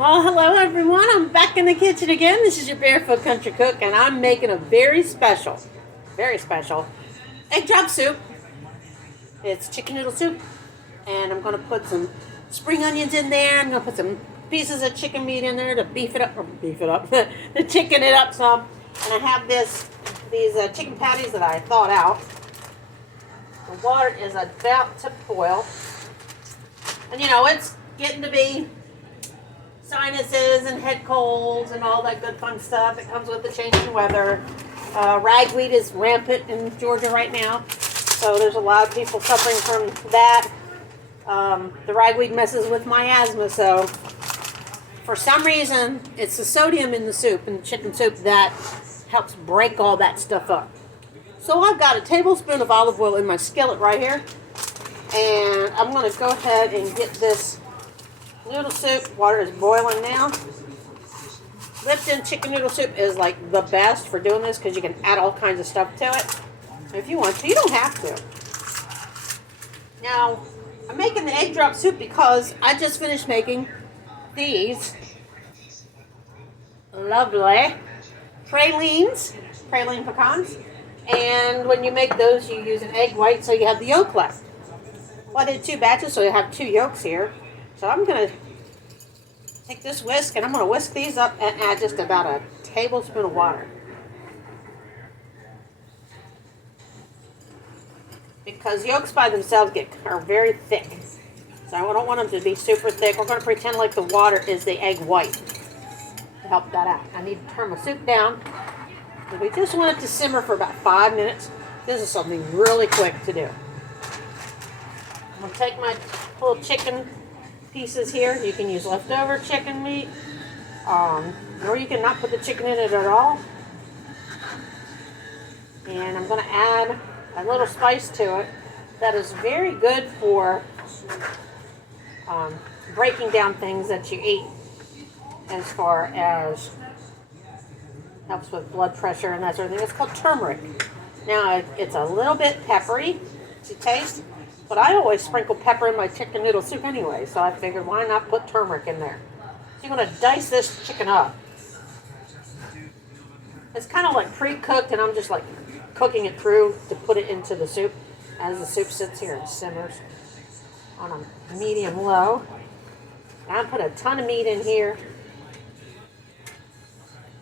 Well, hello everyone. I'm back in the kitchen again. This is your Barefoot Country Cook, and I'm making a very special egg drop soup. It's chicken noodle soup, and I'm going to put some spring onions in there. I'm going to put some pieces of chicken meat in there to beef it up, to chicken it up some. And I have these chicken patties that I thawed out. The water is about to boil, and it's getting to be sinuses and head colds and all that good fun stuff that comes with the changing weather. Ragweed is rampant in Georgia right now, so there's a lot of people suffering from that. The ragweed messes with my asthma, so for some reason it's the sodium in the soup, in the chicken soup, that helps break all that stuff up. So I've got a tablespoon of olive oil in my skillet right here, and I'm going to go ahead and get this noodle soup. Water is boiling now. Lipton chicken noodle soup is like the best for doing this because you can add all kinds of stuff to it if you want to. You don't have to. Now, I'm making the egg drop soup because I just finished making these lovely praline pecans. And when you make those, you use an egg white so you have the yolk left. Well, I did 2 batches, so I have 2 yolks here. So I'm going to take this whisk, and I'm going to whisk these up and add just about a tablespoon of water. Because yolks by themselves are very thick. So I don't want them to be super thick. We're going to pretend like the water is the egg white to help that out. I need to turn my soup down. And we just want it to simmer for about 5 minutes. This is something really quick to do. I'm going to take my little chicken pieces here. You can use leftover chicken meat, or you can not put the chicken in it at all. And I'm going to add a little spice to it that is very good for breaking down things that you eat, as far as helps with blood pressure and that sort of thing. It's called turmeric. Now, it's a little bit peppery to taste, but I always sprinkle pepper in my chicken noodle soup anyway, so I figured why not put turmeric in there. So you're going to dice this chicken up. It's kind of like pre-cooked, and I'm just like cooking it through to put it into the soup as the soup sits here and simmers on a medium low. I put a ton of meat in here.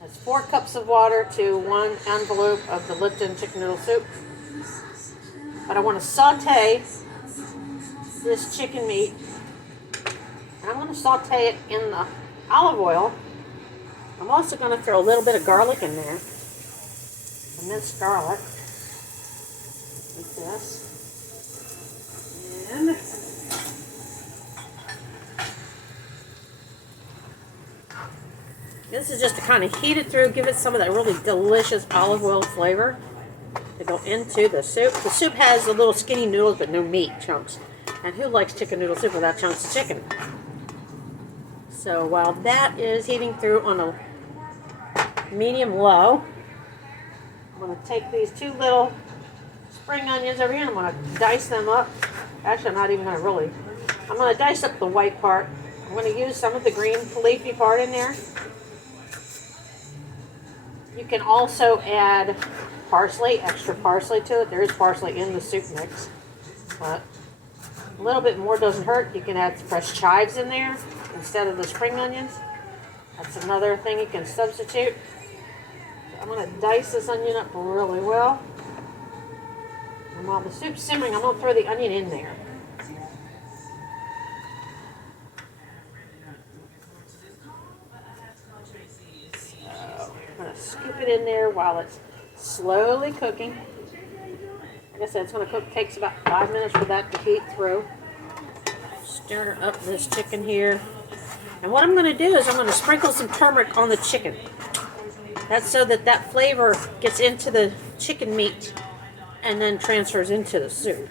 That's 4 cups of water to 1 envelope of the Lipton chicken noodle soup. But I want to saute this chicken meat, and I'm going to saute it in the olive oil. I'm also going to throw a little bit of garlic in there, minced garlic, like this, and this is just to kind of heat it through, give it some of that really delicious olive oil flavor to go into the soup. The soup has the little skinny noodles but no meat chunks. And who likes chicken noodle soup without chunks of chicken? So while that is heating through on a medium low, I'm going to take these 2 little spring onions over here and I'm going to dice them up. Actually, I'm not even going to really. I'm going to dice up the white part. I'm going to use some of the green leafy part in there. You can also add parsley, extra parsley to it. There is parsley in the soup mix, but a little bit more doesn't hurt. You can add fresh chives in there instead of the spring onions. That's another thing you can substitute. I'm going to dice this onion up really well. And while the soup's simmering, I'm going to throw the onion in there. So I'm going to scoop it in there while it's slowly cooking. Like I said, it's going to takes about 5 minutes for that to heat through. Stir up this chicken here. And what I'm going to do is I'm going to sprinkle some turmeric on the chicken. That's so that flavor gets into the chicken meat and then transfers into the soup.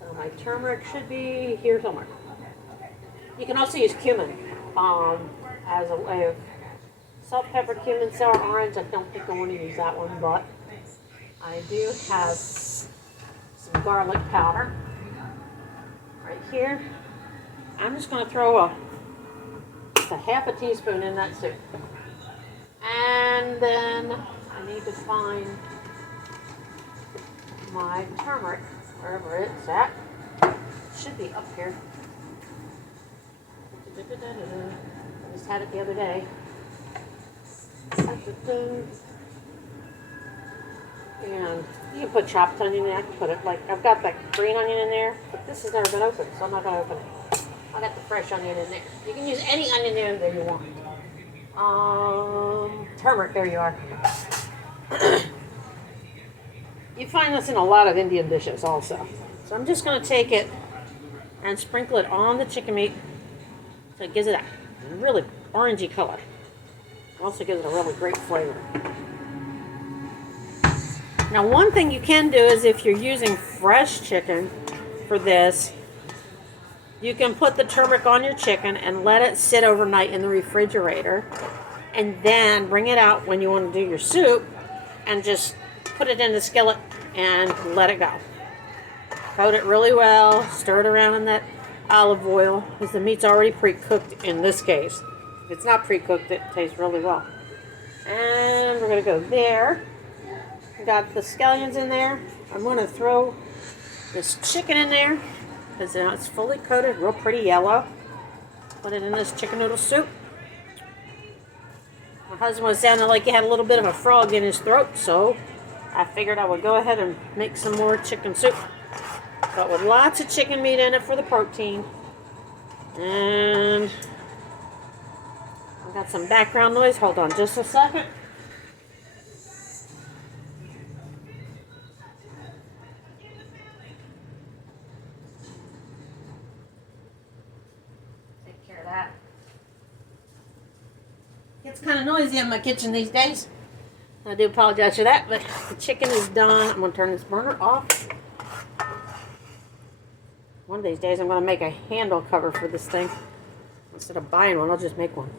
So my turmeric should be here somewhere. You can also use cumin as a way of salt, pepper, cumin, sour, orange. I don't think I want to use that one, but I do have some garlic powder. right here. I'm just going to throw just a half a teaspoon in that soup. And then I need to find my turmeric, wherever it's at. It should be up here. I just had it the other day. And you can put chopped onion in. I can put it like, I've got that green onion in there, but this has never been opened, so I'm not going to open it. I got the fresh onion in there. You can use any onion in there you want. Turmeric, there you are. You find this in a lot of Indian dishes also. So I'm just going to take it and sprinkle it on the chicken meat so it gives it a really orangey color. It also gives it a really great flavor. Now, one thing you can do is if you're using fresh chicken for this, you can put the turmeric on your chicken and let it sit overnight in the refrigerator, and then bring it out when you want to do your soup and just put it in the skillet and let it go. Coat it really well, stir it around in that olive oil, because the meat's already pre-cooked in this case. If it's not pre-cooked, it tastes really well. And we're going to go there. Got the scallions in there. I'm going to throw this chicken in there because now it's fully coated, real pretty yellow. Put it in this chicken noodle soup. My husband was sounding like he had a little bit of a frog in his throat, so I figured I would go ahead and make some more chicken soup. But with lots of chicken meat in it for the protein. And I've got some background noise. Hold on just a second. It's kind of noisy in my kitchen these days. I do apologize for that, but the chicken is done. I'm going to turn this burner off. One of these days I'm going to make a handle cover for this thing. Instead of buying one, I'll just make one.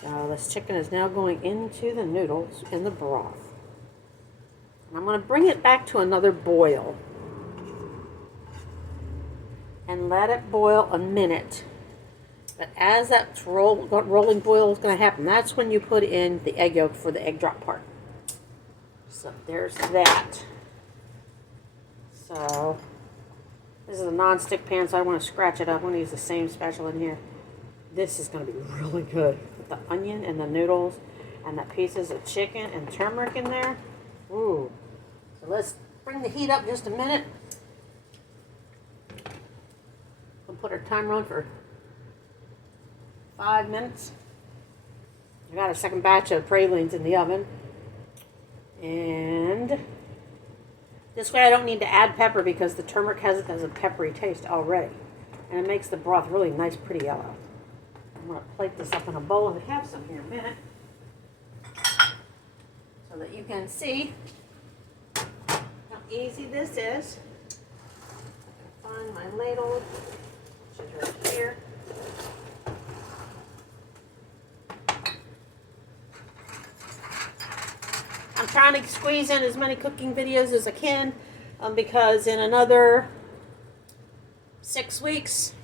So this chicken is now going into the noodles in the broth. And I'm going to bring it back to another boil. And let it boil a minute. But as that rolling boil is going to happen, that's when you put in the egg yolk for the egg drop part. So there's that. So this is a non-stick pan, so I want to scratch it up. I'm going to use the same spatula in here. This is going to be really good with the onion and the noodles and the pieces of chicken and turmeric in there. Ooh. So let's bring the heat up just a minute. We'll put our timer on for 5 minutes. I got a second batch of pralines in the oven. And this way I don't need to add pepper because the turmeric has a peppery taste already. And it makes the broth really nice, pretty yellow. I'm going to plate this up in a bowl and have some here in a minute. So that you can see how easy this is. I can find my ladle, which is right here. I'm trying to squeeze in as many cooking videos as I can because in another 6 weeks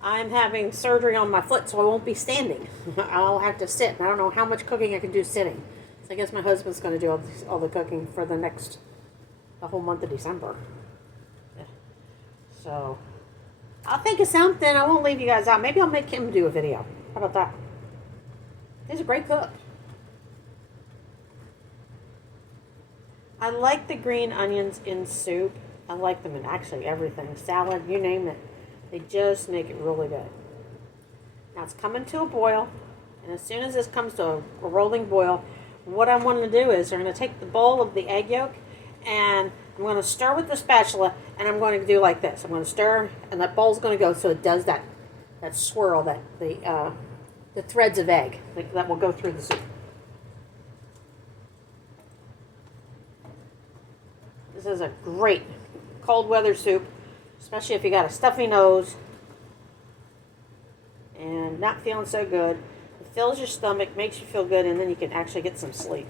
I'm having surgery on my foot, so I won't be standing. I'll have to sit. I don't know how much cooking I can do sitting. So I guess my husband's going to do all the cooking for the whole month of December. Yeah. So I'll think of something. I won't leave you guys out. Maybe I'll make him do a video. How about that? He's a great cook. I like the green onions in soup. I like them in actually everything. Salad, you name it. They just make it really good. Now it's coming to a boil. And as soon as this comes to a rolling boil, what I'm going to do is I'm going to take the bowl of the egg yolk and I'm going to stir with the spatula and I'm going to do like this. I'm going to stir and that bowl's going to go so it does that swirl, the threads of egg that will go through the soup. This is a great cold weather soup, especially if you got a stuffy nose and not feeling so good. It fills your stomach, makes you feel good, and then you can actually get some sleep.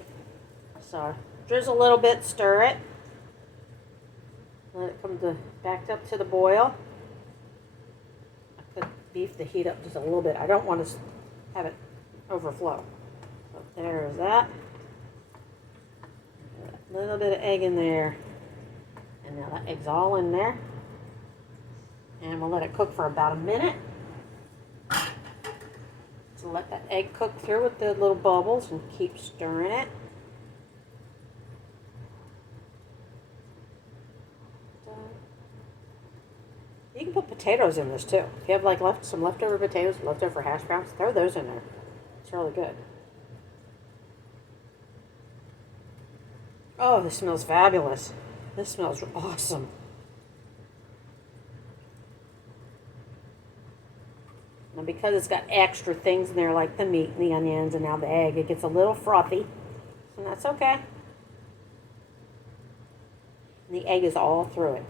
So drizzle a little bit, stir it. Let it come back up to the boil. beef the heat up just a little bit. I don't want to have it overflow. So there's that. A little bit of egg in there. And now that egg's all in there. And we'll let it cook for about a minute. So let that egg cook through with the little bubbles and keep stirring it. You can put potatoes in this too. If you have like some leftover potatoes, leftover hash browns, throw those in there. It's really good. Oh, this smells fabulous. This smells awesome. And because it's got extra things in there like the meat and the onions and now the egg, it gets a little frothy. And that's okay. And the egg is all through it.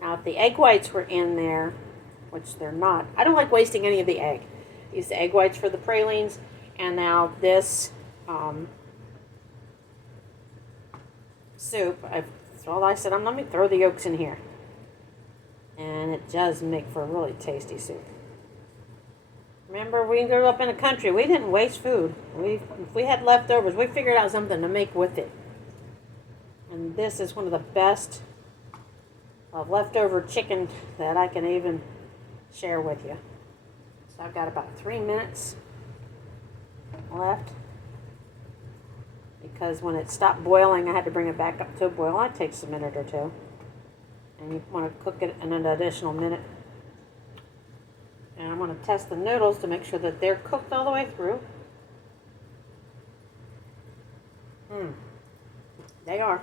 Now, if the egg whites were in there, which they're not, I don't like wasting any of the egg. I use the egg whites for the pralines, and now this soup, I said, let me throw the yolks in here. And it does make for a really tasty soup. Remember, we grew up in a country. We didn't waste food. If we had leftovers, we figured out something to make with it. And this is one of the best of leftover chicken that I can even share with you. So I've got about 3 minutes left. Because when it stopped boiling, I had to bring it back up to a boil. That takes a minute or two. And you want to cook it in an additional minute. And I'm going to test the noodles to make sure that they're cooked all the way through. They are.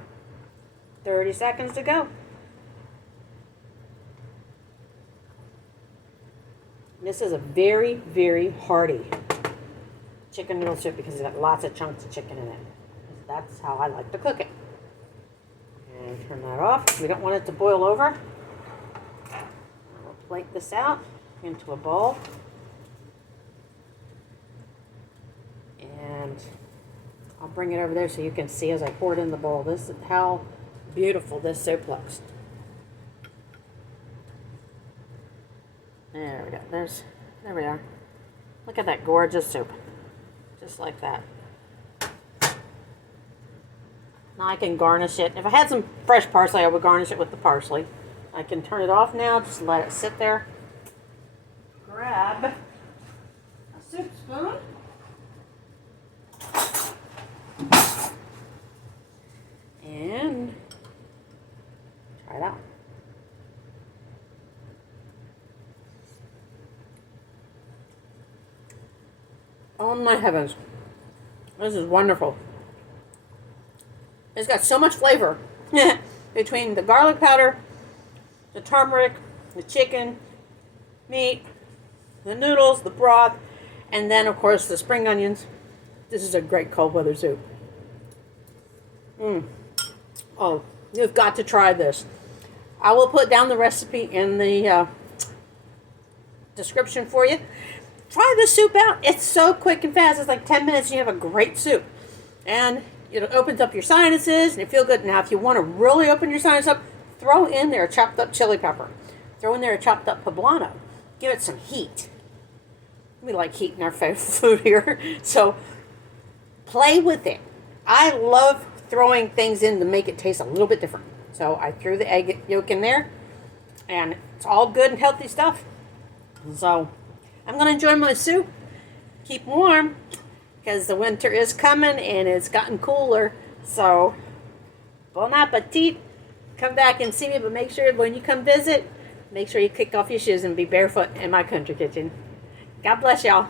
30 seconds to go. This is a very, very hearty chicken noodle soup because it's got lots of chunks of chicken in it. That's how I like to cook it. And turn that off. We don't want it to boil over. We'll plate this out into a bowl. And I'll bring it over there so you can see as I pour it in the bowl. This is how beautiful this soup looks. There we go. There we are. Look at that gorgeous soup. Just like that. Now I can garnish it. If I had some fresh parsley, I would garnish it with the parsley. I can turn it off now. Just let it sit there. Grab a soup spoon. And try it out. Oh my heavens. This is wonderful. It's got so much flavor between the garlic powder, the turmeric, the chicken, meat, the noodles, the broth, and then of course the spring onions. This is a great cold weather soup. Oh, you've got to try this. I will put down the recipe in the description for you. Try this soup out. It's so quick and fast. It's like 10 minutes and you have a great soup. And it opens up your sinuses and you feel good. Now, if you want to really open your sinus up, throw in there a chopped up chili pepper. Throw in there a chopped up poblano. Give it some heat. We like heat in our food here. So, play with it. I love throwing things in to make it taste a little bit different. So, I threw the egg yolk in there. And it's all good and healthy stuff. So, I'm going to enjoy my soup. Keep warm. Because the winter is coming and it's gotten cooler. So, bon appetit. Come back and see me, but make sure when you come visit, make sure you kick off your shoes and be barefoot in my country kitchen. God bless y'all.